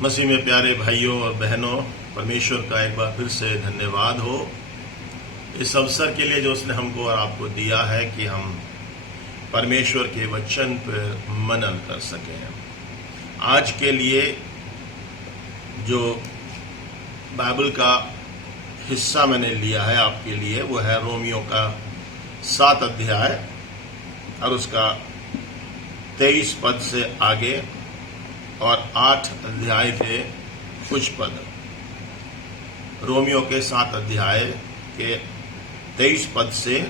मसीह में प्यारे भाइयों और बहनों, परमेश्वर का एक बार फिर से धन्यवाद हो इस अवसर के लिए जो उसने हमको और आपको दिया है कि हम परमेश्वर के वचन पर मनन कर सकें। आज के लिए जो बाइबल का हिस्सा मैंने लिया है आपके लिए वो है रोमियो का 7 अध्याय और उसका 23 पद से आगे और 8 अध्याय के कुछ पद। रोमियो के 7 अध्याय के 23 पद से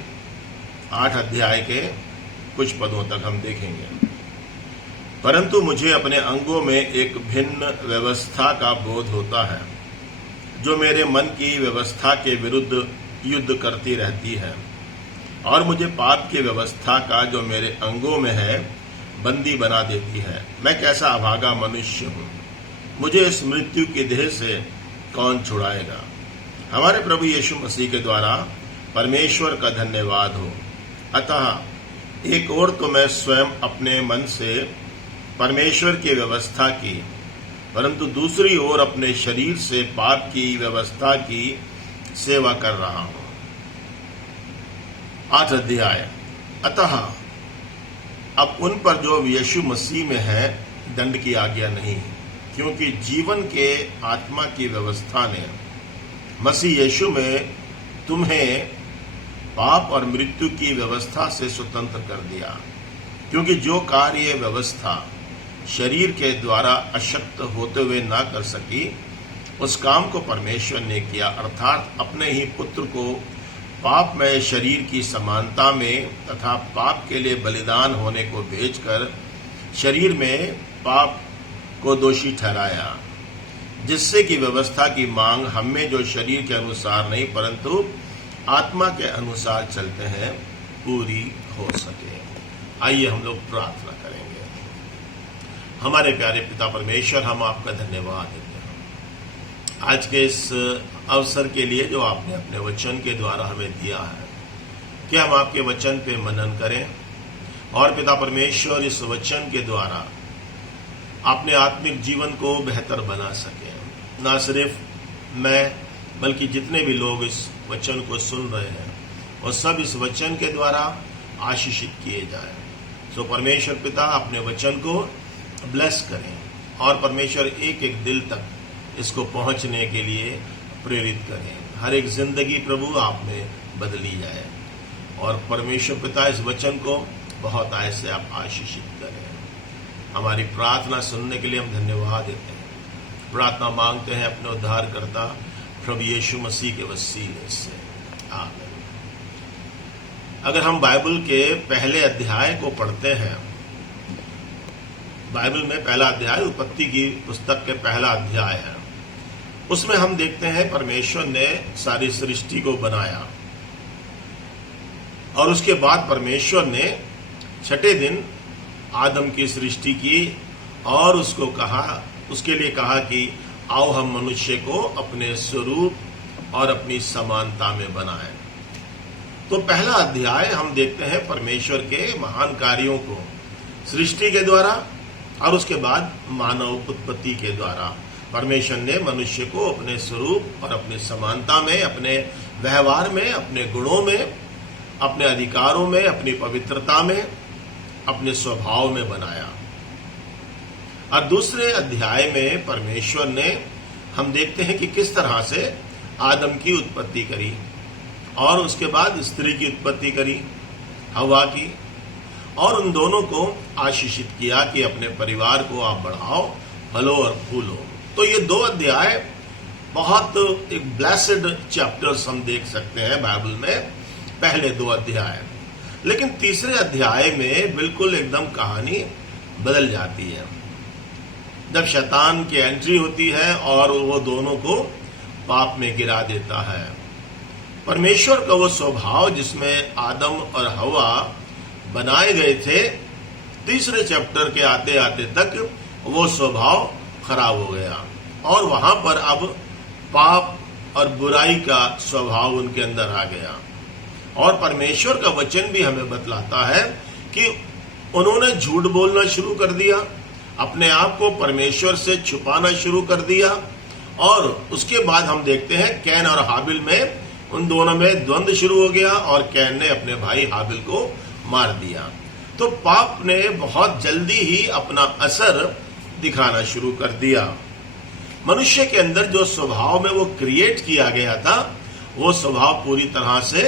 8 अध्याय के कुछ पदों तक हम देखेंगे। परंतु मुझे अपने अंगों में एक भिन्न व्यवस्था का बोध होता है जो मेरे मन की व्यवस्था के विरुद्ध युद्ध करती रहती है और मुझे पाप की व्यवस्था का जो मेरे अंगों में है बंदी बना देती है। मैं कैसा अभागा मनुष्य हूँ, मुझे इस मृत्यु की देह से कौन छुड़ाएगा। हमारे प्रभु यीशु मसीह के द्वारा परमेश्वर का धन्यवाद हो। अतः एक ओर तो मैं स्वयं अपने मन से परमेश्वर की व्यवस्था की, परंतु दूसरी ओर अपने शरीर से पाप की व्यवस्था की सेवा कर रहा हूं। 8 अध्याय। अतः अब उन पर जो यीशु मसीह में है दंड की आज्ञा नहीं, क्योंकि जीवन के आत्मा की व्यवस्था ने मसीह यीशु में तुम्हें पाप और मृत्यु की व्यवस्था से स्वतंत्र कर दिया। क्योंकि जो कार्य व्यवस्था शरीर के द्वारा अशक्त होते हुए ना कर सकी, उस काम को परमेश्वर ने किया, अर्थात अपने ही पुत्र को पाप में शरीर की समानता में तथा पाप के लिए बलिदान होने को भेजकर शरीर में पाप को दोषी ठहराया, जिससे कि व्यवस्था की मांग हम में जो शरीर के अनुसार नहीं परंतु आत्मा के अनुसार चलते हैं पूरी हो सके। आइए हम लोग प्रार्थना करेंगे। हमारे प्यारे पिता परमेश्वर, हम आपका धन्यवाद देते हैं आज के इस अवसर के लिए जो आपने अपने वचन के द्वारा हमें दिया है कि हम आपके वचन पे मनन करें और पिता परमेश्वर इस वचन के द्वारा अपने आत्मिक जीवन को बेहतर बना सकें। ना सिर्फ मैं बल्कि जितने भी लोग इस वचन को सुन रहे हैं और सब इस वचन के द्वारा आशीषित किए जाए। सो परमेश्वर पिता अपने वचन को ब्लेस करें और परमेश्वर एक एक दिल तक इसको पहुंचने के लिए प्रेरित करें। हर एक जिंदगी प्रभु आप में बदली जाए और परमेश्वर पिता इस वचन को बहुत आय से आप आशीषित करें। हमारी प्रार्थना सुनने के लिए हम धन्यवाद देते हैं। प्रार्थना मांगते हैं अपने उद्धारकर्ता प्रभु यीशु मसीह के वसीले से, आमीन। अगर हम बाइबल के पहले अध्याय को पढ़ते हैं, बाइबल में पहला अध्याय उत्पत्ति की पुस्तक के पहला अध्याय है, उसमें हम देखते हैं परमेश्वर ने सारी सृष्टि को बनाया और उसके बाद परमेश्वर ने 6ठे दिन आदम की सृष्टि की और उसके लिए कहा कि आओ हम मनुष्य को अपने स्वरूप और अपनी समानता में बनाएं। तो पहला अध्याय हम देखते हैं परमेश्वर के महान कार्यों को सृष्टि के द्वारा और उसके बाद मानव उत्पत्ति के द्वारा परमेश्वर ने मनुष्य को अपने स्वरूप और अपनी समानता में, अपने व्यवहार में, अपने गुणों में, अपने अधिकारों में, अपनी पवित्रता में, अपने स्वभाव में बनाया। और दूसरे अध्याय में परमेश्वर ने हम देखते हैं कि किस तरह से आदम की उत्पत्ति करी और उसके बाद स्त्री की उत्पत्ति करी, हवा की, और उन दोनों को आशीषित किया कि अपने परिवार को आप बढ़ाओ, फलो और फूलो। तो ये 2 अध्याय बहुत एक ब्लेस्ड चैप्टर्स हम देख सकते हैं बाइबल में, पहले 2 अध्याय। लेकिन तीसरे अध्याय में बिल्कुल एकदम कहानी बदल जाती है जब शैतान की एंट्री होती है और वो दोनों को पाप में गिरा देता है। परमेश्वर का वो स्वभाव जिसमें आदम और हवा बनाए गए थे, तीसरे चैप्टर के आते आते तक वो स्वभाव खराब हो गया और वहां पर अब पाप और बुराई का स्वभाव उनके अंदर आ गया। और परमेश्वर का वचन भी हमें बतलाता है कि उन्होंने झूठ बोलना शुरू कर दिया अपने आप को परमेश्वर से छुपाना शुरू कर दिया। और उसके बाद हम देखते हैं कैन और हाबिल में उन दोनों में द्वंद्व शुरू हो गया और कैन ने अपने भाई हाबिल को मार दिया। तो पाप ने बहुत जल्दी ही अपना असर दिखाना शुरू कर दिया। मनुष्य के अंदर जो स्वभाव में वो क्रिएट किया गया था, वो स्वभाव पूरी तरह से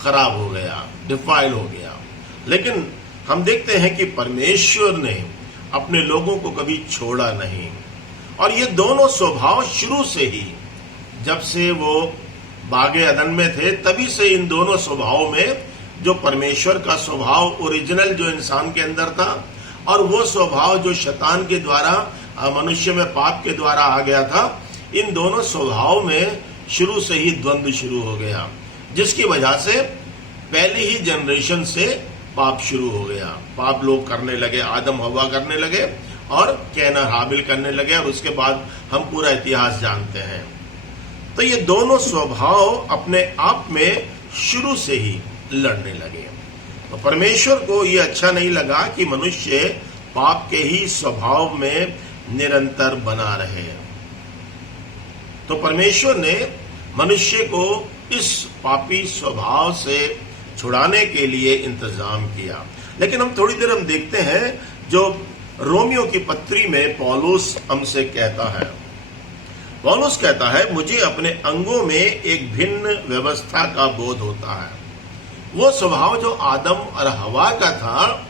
खराब हो गया, डिफाइल हो गया। लेकिन हम देखते हैं कि परमेश्वर ने अपने लोगों को कभी छोड़ा नहीं। और ये दोनों स्वभाव शुरू से ही, जब से वो बागे अदन में थे, तभी से इन दोनों स्वभावों में जो परमेश्वर का स्वभाव ओरिजिनल जो इंसान के अंदर था और वो स्वभाव जो शैतान के द्वारा मनुष्य में पाप के द्वारा आ गया था, इन दोनों स्वभाव में शुरू से ही द्वंद्व शुरू हो गया, जिसकी वजह से पहली ही जनरेशन से पाप शुरू हो गया। पाप लोग करने लगे, आदम हवा करने लगे और कैन और हाबिल करने लगे, और उसके बाद हम पूरा इतिहास जानते हैं। तो ये दोनों स्वभाव अपने आप में शुरू से ही लड़ने लगे। तो परमेश्वर को ये अच्छा नहीं लगा कि मनुष्य पाप के ही स्वभाव में निरंतर बना रहे। तो परमेश्वर ने मनुष्य को इस पापी स्वभाव से छुड़ाने के लिए इंतजाम किया। लेकिन हम थोड़ी देर हम देखते हैं जो रोमियो की पत्री में पौलुस हमसे कहता है। पौलुस कहता है, मुझे अपने अंगों में एक भिन्न व्यवस्था का बोध होता है। वो स्वभाव जो आदम और हवा का था,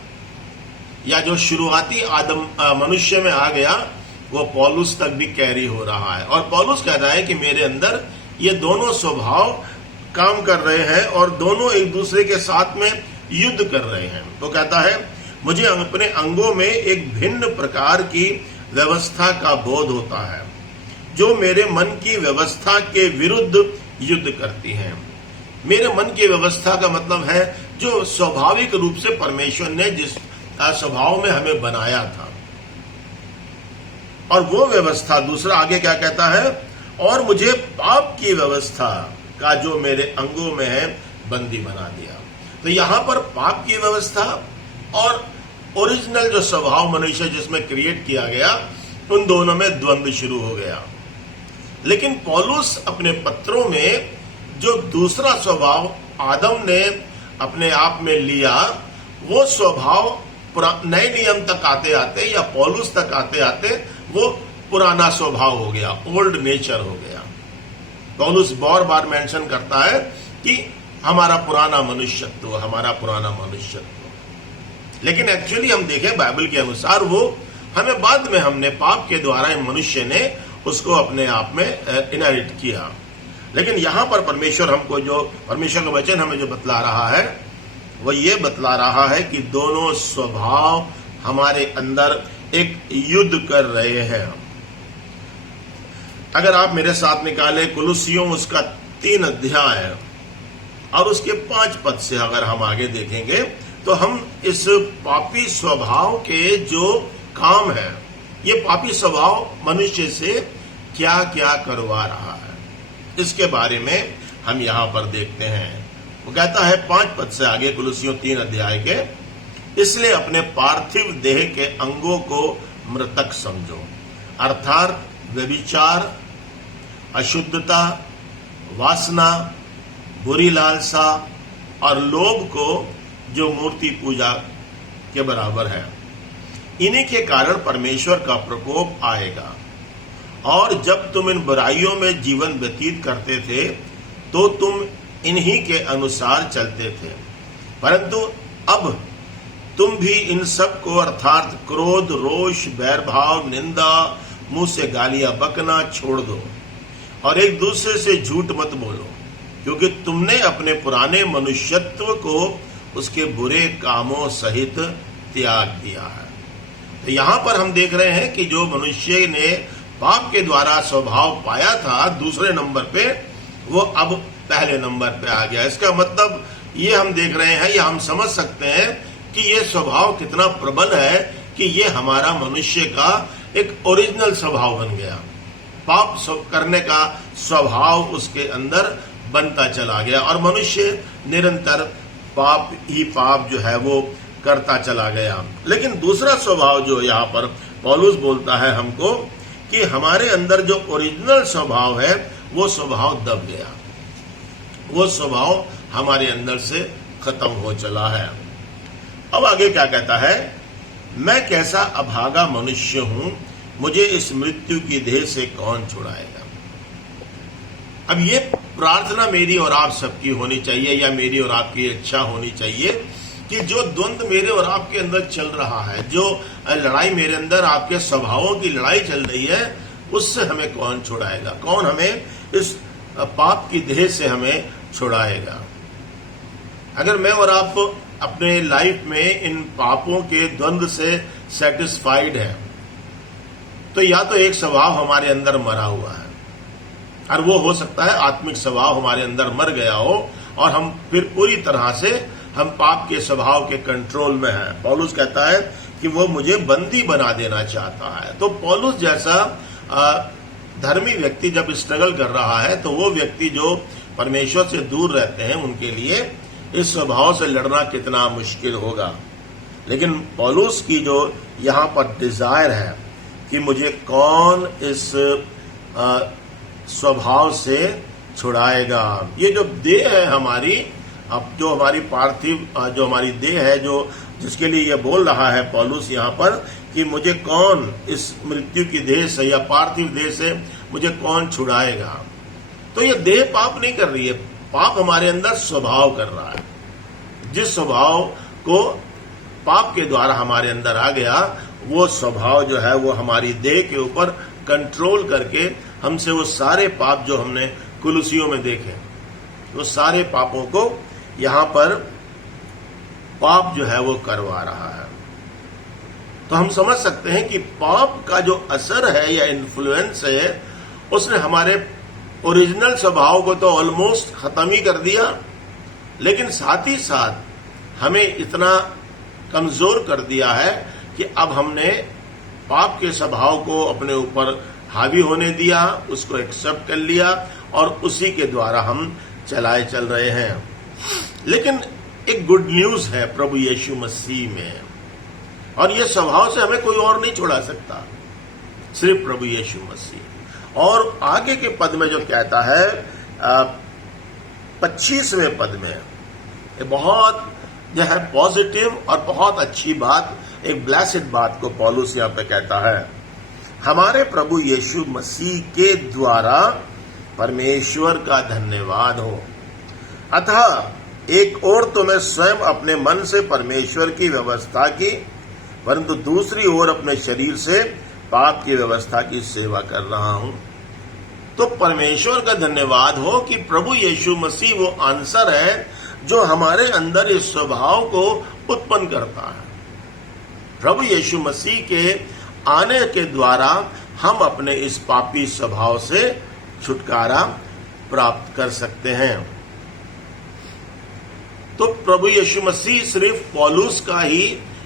या जो शुरुआती आदम मनुष्य में आ गया, वो पौलुस तक भी कैरी हो रहा है। और पौलुस कहता है कि मेरे अंदर ये दोनों स्वभाव काम कर रहे हैं और दोनों एक दूसरे के साथ में युद्ध कर रहे हैं। तो कहता है, मुझे अपने अंगों में एक भिन्न प्रकार की व्यवस्था का बोध होता है, जो मेरे मन की व्यवस्था के विरुद्ध युद्ध करती है। मेरे मन की व्यवस्था का मतलब है जो स्वाभाविक रूप से परमेश्वर ने जिस स्वभाव में हमें बनाया था, और वो व्यवस्था, दूसरा आगे क्या कहता है, और मुझे पाप की व्यवस्था का जो मेरे अंगों में है बंदी बना दिया। तो यहां पर पाप की व्यवस्था और ओरिजिनल जो स्वभाव मनुष्य जिसमें क्रिएट किया गया, उन दोनों में द्वंद्व शुरू हो गया। लेकिन पौलुस अपने पत्रों में जो दूसरा स्वभाव आदम ने अपने आप में लिया, वो स्वभाव नए नियम तक आते आते या पौलुस तक आते आते वो पुराना स्वभाव हो गया, ओल्ड नेचर हो गया। पौलुस बार बार मेंशन करता है कि हमारा पुराना मनुष्यत्व, हमारा पुराना मनुष्यत्व। लेकिन एक्चुअली हम देखें बाइबल के अनुसार वो हमें बाद में हमने पाप के द्वारा मनुष्य ने उसको अपने आप में इनहेरिट किया। लेकिन यहां पर परमेश्वर हमको जो परमेश्वर का वचन हमें जो बतला रहा है, वो ये बतला रहा है कि दोनों स्वभाव हमारे अंदर एक युद्ध कर रहे हैं। अगर आप मेरे साथ निकाले कुलुसियों उसका 3 अध्याय और उसके 5 पद से अगर हम आगे देखेंगे, तो हम इस पापी स्वभाव के जो काम है, ये पापी स्वभाव मनुष्य से क्या क्या करवा रहा है, इसके बारे में हम यहां पर देखते हैं। वो कहता है 5 पद से आगे कुलुसियों 3 अध्याय के, इसलिए अपने पार्थिव देह के अंगों को मृतक समझो, अर्थात व्यभिचार, अशुद्धता, वासना, बुरी लालसा और लोभ को, जो मूर्ति पूजा के बराबर है। इन्हीं के कारण परमेश्वर का प्रकोप आएगा। और जब तुम इन बुराइयों में जीवन व्यतीत करते थे, तो तुम इन्हीं के अनुसार चलते थे, परंतु अब तुम भी इन सब को, अर्थात क्रोध, रोष, बैरभाव, निंदा, मुंह से गालियां बकना छोड़ दो और एक दूसरे से झूठ मत बोलो, क्योंकि तुमने अपने पुराने मनुष्यत्व को उसके बुरे कामों सहित त्याग दिया है। तो यहां पर हम देख रहे हैं कि जो मनुष्य ने पाप के द्वारा स्वभाव पाया था दूसरे नंबर पे, वो अब पहले नंबर पे आ गया। इसका मतलब ये हम देख रहे हैं, या हम समझ सकते हैं कि ये स्वभाव कितना प्रबल है कि ये हमारा मनुष्य का एक ओरिजिनल स्वभाव बन गया। पाप करने का स्वभाव उसके अंदर बनता चला गया और मनुष्य निरंतर पाप ही पाप जो है वो करता चला गया। लेकिन दूसरा स्वभाव जो यहाँ पर पौलुस बोलता है हमको कि हमारे अंदर जो ओरिजिनल स्वभाव है वो स्वभाव दब गया, वो स्वभाव हमारे अंदर से खत्म हो चला है। अब आगे क्या कहता है, मैं कैसा अभागा मनुष्य हूं, मुझे इस मृत्यु की देह से कौन छुड़ाएगा। अब ये प्रार्थना मेरी और आप सबकी होनी चाहिए, या मेरी और आपकी इच्छा होनी चाहिए कि जो द्वंद्व मेरे और आपके अंदर चल रहा है, जो लड़ाई मेरे अंदर आपके स्वभावों की लड़ाई चल रही है, उससे हमें कौन छुड़ाएगा, कौन हमें इस पाप की देह से हमें छुड़ाएगा। अगर मैं और आप अपने लाइफ में इन पापों के द्वंद्व से सेटिस्फाइड है, तो या तो एक स्वभाव हमारे अंदर मरा हुआ है, और वो हो सकता है आत्मिक स्वभाव हमारे अंदर मर गया हो और हम फिर पूरी तरह से हम पाप के स्वभाव के कंट्रोल में हैं। पौलुस कहता है कि वो मुझे बंदी बना देना चाहता है। तो पौलुस जैसा धर्मी व्यक्ति जब स्ट्रगल कर रहा है, तो वो व्यक्ति जो परमेश्वर से दूर रहते हैं उनके लिए इस स्वभाव से लड़ना कितना मुश्किल होगा। लेकिन पौलुस की जो यहाँ पर डिजायर है कि मुझे कौन इस स्वभाव से छुड़ाएगा। ये जो देह है हमारी, अब जो हमारी पार्थिव जो हमारी देह है, जो जिसके लिए ये बोल रहा है पौलुस यहाँ पर कि मुझे कौन इस मृत्यु की देह से या पार्थिव देह से मुझे कौन छुड़ाएगा। तो ये देह पाप नहीं कर रही है, पाप हमारे अंदर स्वभाव कर रहा है। जिस स्वभाव को पाप के द्वारा हमारे अंदर आ गया, वो स्वभाव जो है वो हमारी देह के ऊपर कंट्रोल करके हमसे वो सारे पाप जो हमने कुलुसियों में देखे, वो सारे पापों को यहाँ पर पाप जो है वो करवा रहा है। तो हम समझ सकते हैं कि पाप का जो असर है या इन्फ्लुएंस है, उसने हमारे ओरिजिनल स्वभाव को तो ऑलमोस्ट खत्म ही कर दिया, लेकिन साथ ही साथ हमें इतना कमजोर कर दिया है कि अब हमने पाप के स्वभाव को अपने ऊपर हावी होने दिया, उसको एक्सेप्ट कर लिया और उसी के द्वारा हम चलाए चल रहे हैं। लेकिन एक गुड न्यूज है प्रभु यीशु मसीह में, और ये स्वभाव से हमें कोई और नहीं छुड़ा सकता, सिर्फ प्रभु यीशु मसीह। और आगे के पद में जो कहता है 25वें पद में, ये बहुत जो है पॉजिटिव और बहुत अच्छी बात, एक ब्लेसिड बात को पौलुस यहाँ पे कहता है, हमारे प्रभु यीशु मसीह के द्वारा परमेश्वर का धन्यवाद हो। अतः एक ओर तो मैं स्वयं अपने मन से परमेश्वर की व्यवस्था की, परंतु दूसरी ओर अपने शरीर से पाप की व्यवस्था की सेवा कर रहा हूं। तो परमेश्वर का धन्यवाद हो कि प्रभु यीशु मसीह वो आंसर है जो हमारे अंदर इस स्वभाव को उत्पन्न करता है। प्रभु यीशु मसीह के आने के द्वारा हम अपने इस पापी स्वभाव से छुटकारा प्राप्त कर सकते हैं। तो प्रभु यीशु मसीह सिर्फ पौलुस का ही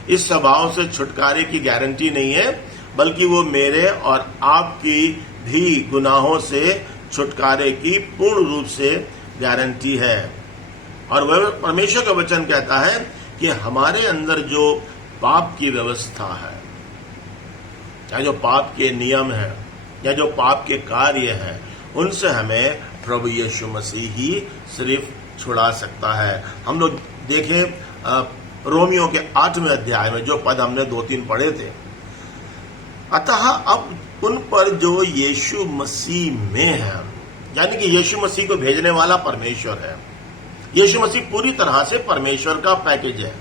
इस स्वभाव से छुटकारे की गारंटी नहीं है, बल्कि वो मेरे और आपकी भी गुनाहों से छुटकारे की पूर्ण रूप से गारंटी है। और वह परमेश्वर का वचन कहता है कि हमारे अंदर जो पाप की व्यवस्था है, या जो पाप के नियम है, या जो पाप के कार्य हैं, उनसे हमें प्रभु यीशु मसीह ही सिर्फ छुड़ा सकता है। हम लोग देखें रोमियो के 8वें अध्याय में जो पद हमने 2-3 पढ़े थे, अतः अब उन पर जो यीशु मसीह में है, यानी कि यीशु मसीह को भेजने वाला परमेश्वर है। यीशु मसीह पूरी तरह से परमेश्वर का पैकेज है,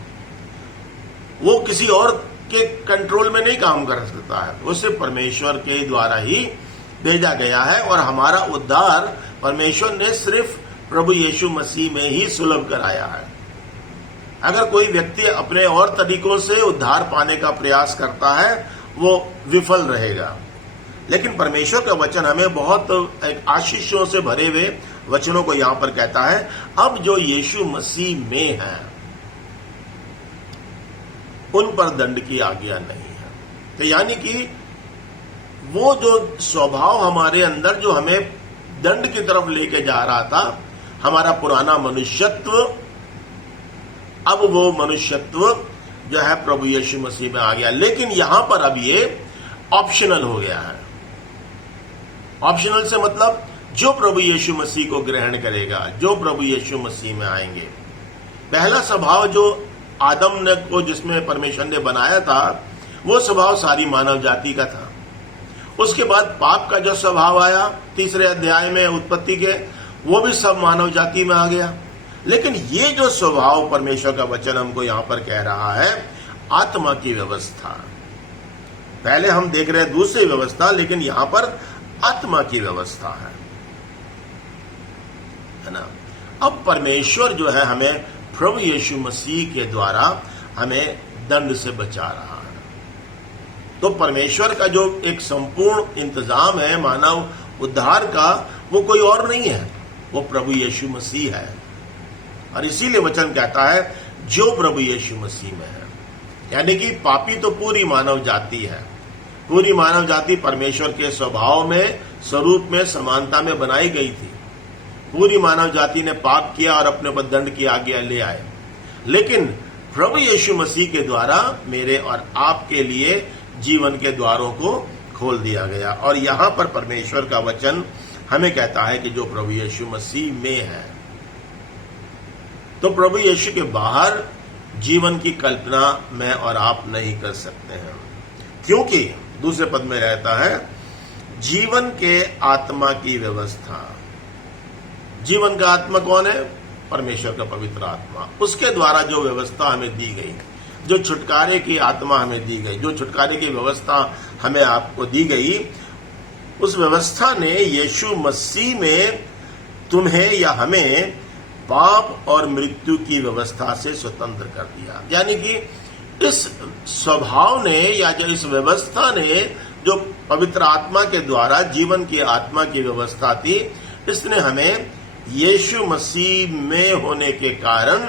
वो किसी और के कंट्रोल में नहीं काम कर सकता है, वो सिर्फ परमेश्वर के द्वारा ही भेजा गया है। और हमारा उद्धार परमेश्वर ने सिर्फ प्रभु यीशु मसीह में ही सुलभ कराया है। अगर कोई व्यक्ति अपने और तरीकों से उद्धार पाने का प्रयास करता है, वो विफल रहेगा। लेकिन परमेश्वर का वचन हमें बहुत आशीषों से भरे हुए वचनों को यहां पर कहता है, अब जो यीशु मसीह में है उन पर दंड की आज्ञा नहीं है। तो यानी कि वो जो स्वभाव हमारे अंदर जो हमें दंड की तरफ लेके जा रहा था, हमारा पुराना मनुष्यत्व, अब वो मनुष्यत्व जो है प्रभु यीशु मसीह में आ गया। लेकिन यहां पर अब ये ऑप्शनल हो गया है। ऑप्शनल से मतलब जो प्रभु यीशु मसीह को ग्रहण करेगा, जो प्रभु यीशु मसीह में आएंगे। पहला स्वभाव जो आदम ने को जिसमें परमेश्वर ने बनाया था, वो स्वभाव सारी मानव जाति का था। उसके बाद पाप का जो स्वभाव आया 3 अध्याय में उत्पत्ति के, वो भी सब मानव जाति में आ गया। लेकिन ये जो स्वभाव परमेश्वर का वचन हमको यहां पर कह रहा है, आत्मा की व्यवस्था। पहले हम देख रहे हैं दूसरी व्यवस्था, लेकिन यहां पर आत्मा की व्यवस्था है ना। अब परमेश्वर जो है हमें प्रभु यीशु मसीह के द्वारा हमें दंड से बचा रहा है। तो परमेश्वर का जो एक संपूर्ण इंतजाम है मानव उद्धार का, वो कोई और नहीं है, वो प्रभु यीशु मसीह है। और इसीलिए वचन कहता है जो प्रभु यीशु मसीह में है, यानी कि पापी तो पूरी मानव जाति है। पूरी मानव जाति परमेश्वर के स्वभाव में, स्वरूप में, समानता में बनाई गई थी। पूरी मानव जाति ने पाप किया और अपने ऊपर दंड की आज्ञा ले आए। लेकिन प्रभु यीशु मसीह के द्वारा मेरे और आपके लिए जीवन के द्वारों को खोल दिया गया। और यहां पर परमेश्वर का वचन हमें कहता है कि जो प्रभु यीशु मसीह में है, तो प्रभु यीशु के बाहर जीवन की कल्पना मैं और आप नहीं कर सकते हैं, क्योंकि दूसरे पद में रहता है जीवन के आत्मा की व्यवस्था। जीवन का आत्मा कौन है? परमेश्वर का पवित्र आत्मा। उसके द्वारा जो व्यवस्था हमें दी गई, जो छुटकारे की आत्मा हमें दी गई, जो छुटकारे की व्यवस्था हमें आपको दी गई, उस व्यवस्था ने यीशु मसीह में तुम्हें या हमें पाप और मृत्यु की व्यवस्था से स्वतंत्र कर दिया। यानी कि इस स्वभाव ने या जो इस व्यवस्था ने, जो पवित्र आत्मा के द्वारा जीवन की आत्मा की व्यवस्था थी, इसने हमें यीशु मसीह में होने के कारण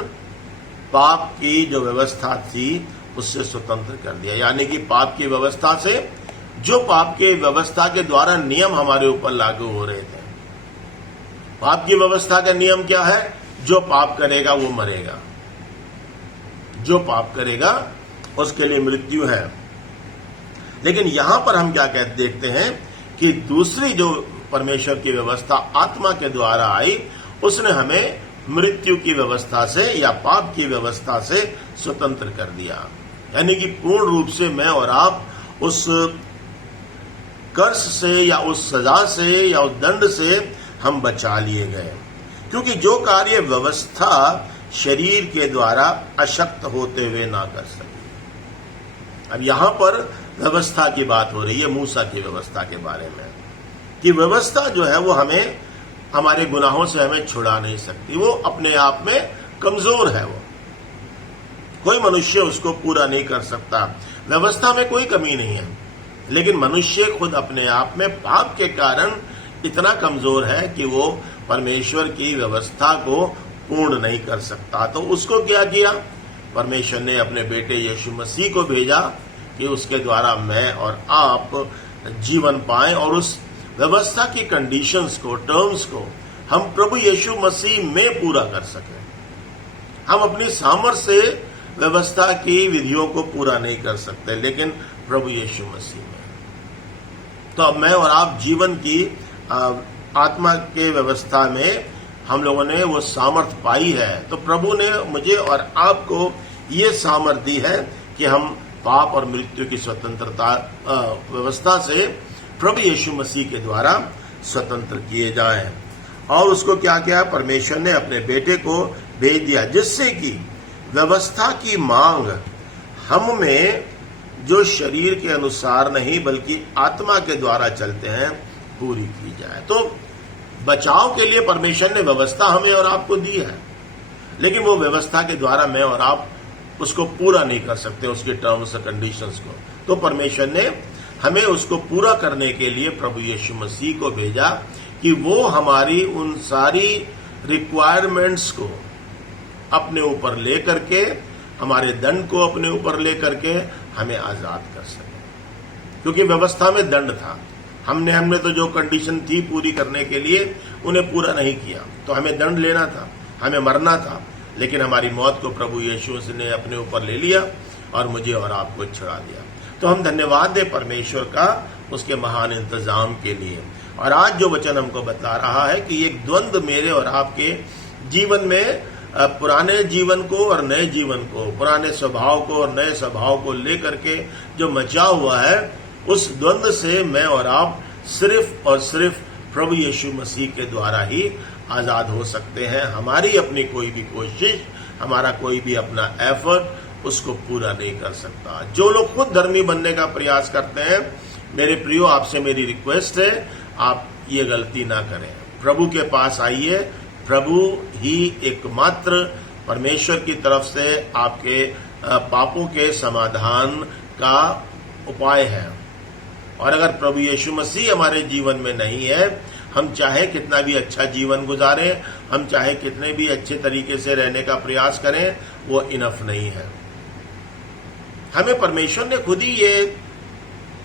पाप की जो व्यवस्था थी उससे स्वतंत्र कर दिया। यानी कि पाप की व्यवस्था से, जो पाप की व्यवस्था के द्वारा नियम हमारे ऊपर लागू हो रहे थे। पाप की व्यवस्था का नियम क्या है? जो पाप करेगा वो मरेगा, जो पाप करेगा उसके लिए मृत्यु है। लेकिन यहां पर हम क्या देखते हैं कि दूसरी जो परमेश्वर की व्यवस्था आत्मा के द्वारा आई, उसने हमें मृत्यु की व्यवस्था से या पाप की व्यवस्था से स्वतंत्र कर दिया। यानी कि पूर्ण रूप से मैं और आप उस कर्ज से या उस सजा से या उस दंड से हम बचा लिए गए, क्योंकि जो कार्य व्यवस्था शरीर के द्वारा अशक्त होते हुए ना कर सके। अब यहां पर व्यवस्था की बात हो रही है, मूसा की व्यवस्था के बारे में, कि व्यवस्था जो है वो हमें हमारे गुनाहों से हमें छुड़ा नहीं सकती। वो अपने आप में कमजोर है, वो कोई मनुष्य उसको पूरा नहीं कर सकता। व्यवस्था में कोई कमी नहीं है, लेकिन मनुष्य खुद अपने आप में पाप के कारण इतना कमजोर है कि वो परमेश्वर की व्यवस्था को पूर्ण नहीं कर सकता। तो उसको क्या किया? परमेश्वर ने अपने बेटे यीशु मसीह को भेजा कि उसके द्वारा मैं और आप जीवन पाएं, और उस व्यवस्था की कंडीशंस को, टर्म्स को हम प्रभु यीशु मसीह में पूरा कर सकें। हम अपनी सामर्थ्य से व्यवस्था की विधियों को पूरा नहीं कर सकते, लेकिन प्रभु यीशु मसीह में। तो अब मैं और आप जीवन की आत्मा के व्यवस्था में हम लोगों ने वो सामर्थ्य पाई है। तो प्रभु ने मुझे और आपको ये सामर्थ्य दी है कि हम पाप और मृत्यु की स्वतंत्रता व्यवस्था से प्रभु यीशु मसीह के द्वारा स्वतंत्र किए जाएं। और उसको क्या किया? परमेश्वर ने अपने बेटे को भेज दिया, जिससे कि व्यवस्था की मांग हम में जो शरीर के अनुसार नहीं बल्कि आत्मा के द्वारा चलते हैं पूरी की जाए। तो बचाव के लिए परमेश्वर ने व्यवस्था हमें और आपको दी है, लेकिन वो व्यवस्था के द्वारा मैं और आप उसको पूरा नहीं कर सकते, उसके टर्म्स और कंडीशंस को। तो परमेश्वर ने हमें उसको पूरा करने के लिए प्रभु यीशु मसीह को भेजा कि वो हमारी उन सारी रिक्वायरमेंट्स को अपने ऊपर ले करके, हमारे दंड को अपने ऊपर ले करके हमें आजाद कर सके। क्योंकि व्यवस्था में दंड था, हमने तो जो कंडीशन थी पूरी करने के लिए उन्हें पूरा नहीं किया, तो हमें दंड लेना था, हमें मरना था। लेकिन हमारी मौत को प्रभु यीशु ने अपने ऊपर ले लिया और मुझे और आपको छुड़ा दिया। तो हम धन्यवाद दें परमेश्वर का उसके महान इंतजाम के लिए। और आज जो वचन हमको बता रहा है कि एक द्वंद्व मेरे और आपके जीवन में, पुराने जीवन को और नए जीवन को, पुराने स्वभाव को और नए स्वभाव को लेकर के जो मचा हुआ है, उस द्वंद्व से मैं और आप सिर्फ और सिर्फ प्रभु यीशु मसीह के द्वारा ही आजाद हो सकते हैं। हमारी अपनी कोई भी कोशिश, हमारा कोई भी अपना एफर्ट उसको पूरा नहीं कर सकता। जो लोग खुद धर्मी बनने का प्रयास करते हैं, मेरे प्रियो, आपसे मेरी रिक्वेस्ट है, आप ये गलती ना करें। प्रभु के पास आइए। प्रभु ही एकमात्र परमेश्वर की तरफ से आपके पापों के समाधान का उपाय है। और अगर प्रभु यीशु मसीह हमारे जीवन में नहीं है, हम चाहे कितना भी अच्छा जीवन गुजारें, हम चाहे कितने भी अच्छे तरीके से रहने का प्रयास करें, वो इनफ नहीं है। हमें परमेश्वर ने खुद ही ये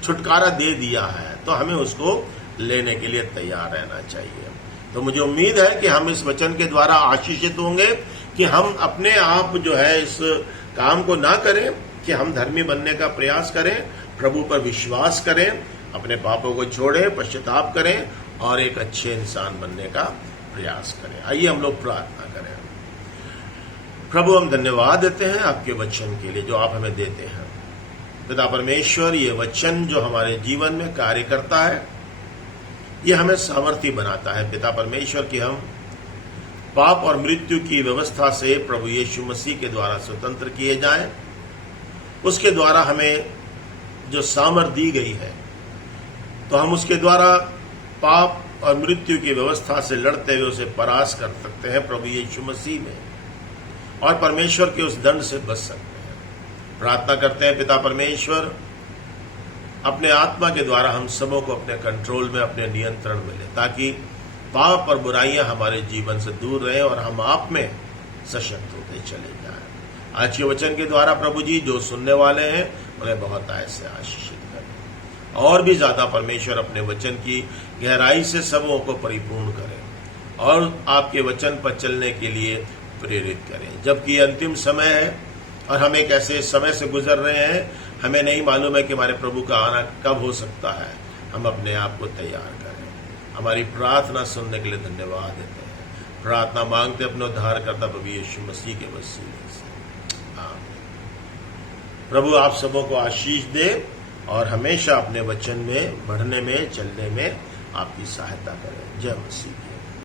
छुटकारा दे दिया है, तो हमें उसको लेने के लिए तैयार रहना चाहिए। तो मुझे उम्मीद है कि हम इस वचन के द्वारा आशीषित होंगे कि हम अपने आप जो है इस काम को ना करें कि हम धर्मी बनने का प्रयास करें, प्रभु पर विश्वास करें, अपने पापों को छोड़ें, पश्चाताप करें और एक अच्छे इंसान बनने का प्रयास करें। आइए हम लोग प्रार्थना करें। प्रभु, हम धन्यवाद देते हैं आपके वचन के लिए जो आप हमें देते हैं। पिता परमेश्वर, ये वचन जो हमारे जीवन में कार्य करता है, ये हमें सामर्थ्य बनाता है पिता परमेश्वर कि हम पाप और मृत्यु की व्यवस्था से प्रभु यीशु मसीह के द्वारा स्वतंत्र किए जाएं। उसके द्वारा हमें जो सामर्थ्य दी गई है, तो हम उसके द्वारा पाप और मृत्यु की व्यवस्था से लड़ते हुए उसे परास्त कर सकते हैं प्रभु यीशु मसीह में, और परमेश्वर के उस दंड से बच सकते हैं। प्रार्थना करते हैं पिता परमेश्वर, अपने आत्मा के द्वारा हम सबों को अपने कंट्रोल में, अपने नियंत्रण में ले, ताकि पाप और बुराइयां हमारे जीवन से दूर रहें और हम आप में सशक्त होते चले जाएं। आज के वचन के द्वारा प्रभु जी जो सुनने वाले हैं उन्हें बहुत ऐसे आशीषित करें, और भी ज्यादा परमेश्वर अपने वचन की गहराई से सबों को परिपूर्ण करें और आपके वचन पर चलने के लिए प्रेरित करें। जबकि अंतिम समय है और हम एक ऐसे समय से गुजर रहे हैं, हमें नहीं मालूम है कि हमारे प्रभु का आना कब हो सकता है। हम अपने आप को तैयार करें। हमारी प्रार्थना सुनने के लिए धन्यवाद देते हैं। प्रार्थना मांगते अपने उद्धारकर्ता प्रभु यीशु मसीह के वसीले से, आमीन। प्रभु आप सबों को आशीष दे और हमेशा अपने वचन में बढ़ने में, चलने में आपकी सहायता करें। जय मसीह।